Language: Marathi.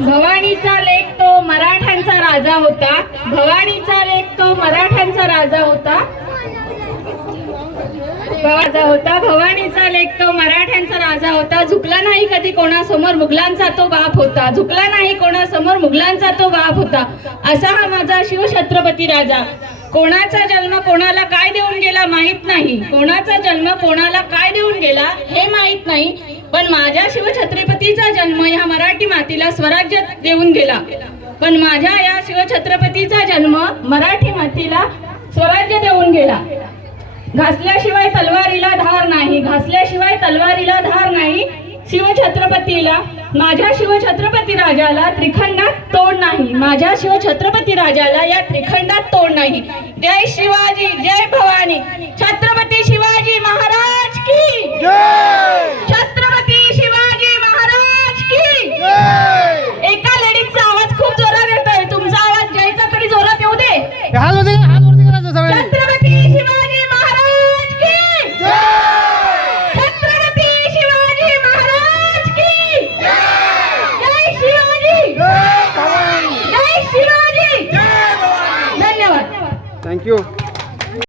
भवानीचा लेक तो मराठ्यांचा राजा होता. भवानीचा लेक तो मराठ्यांचा राजा होता. भवानीचा लेक तो मराठ्यांचा राजा होता. झुकला नाही कधी कोणासमोर, मुघलांचा तो बाप होता. झुकला नाही कोणासमोर, मुघलांचा तो बाप होता. असा हा माझा शिवछत्रपती राजा. कोणाचा जन्म कोणाला काय देऊन गेला माहित नाही. कोणाचा जन्म कोणाला काय देऊन गेला हे माहित नाही. पण माझ्या शिवछत्रपतीचा जन्म या मराठी मातीला स्वराज्य देऊन गेला. पण माझ्या या शिवछत्रपतीचा जन्म मराठी मातीला स्वराज्य देऊन गेला. घासल्याशिवाय तलवारीला धार नाही. घासल्याशिवाय तलवारीला धार नाही. शिवछत्रपतीला, माझ्या शिवछत्रपती राजाला त्रिखंडात तोड नाही. माझ्या शिवछत्रपती राजाला या त्रिखंडात तोड नाही. जय शिवाजी, जय भवानी. छत्रपती शिवाजी महाराज की जय. छत्रपती शिवाजी महाराज की जय. एका लेडीजचा आवाज खूप जोरात येतोय. तुमचा आवाज जयचा तरी जोरात येऊ दे. छत्रपती शिवाजी महाराज की जय. छत्रपती शिवाजी महाराज की जय. जय शिवाजी, जय शिवाजी. धन्यवाद. थँक्यू.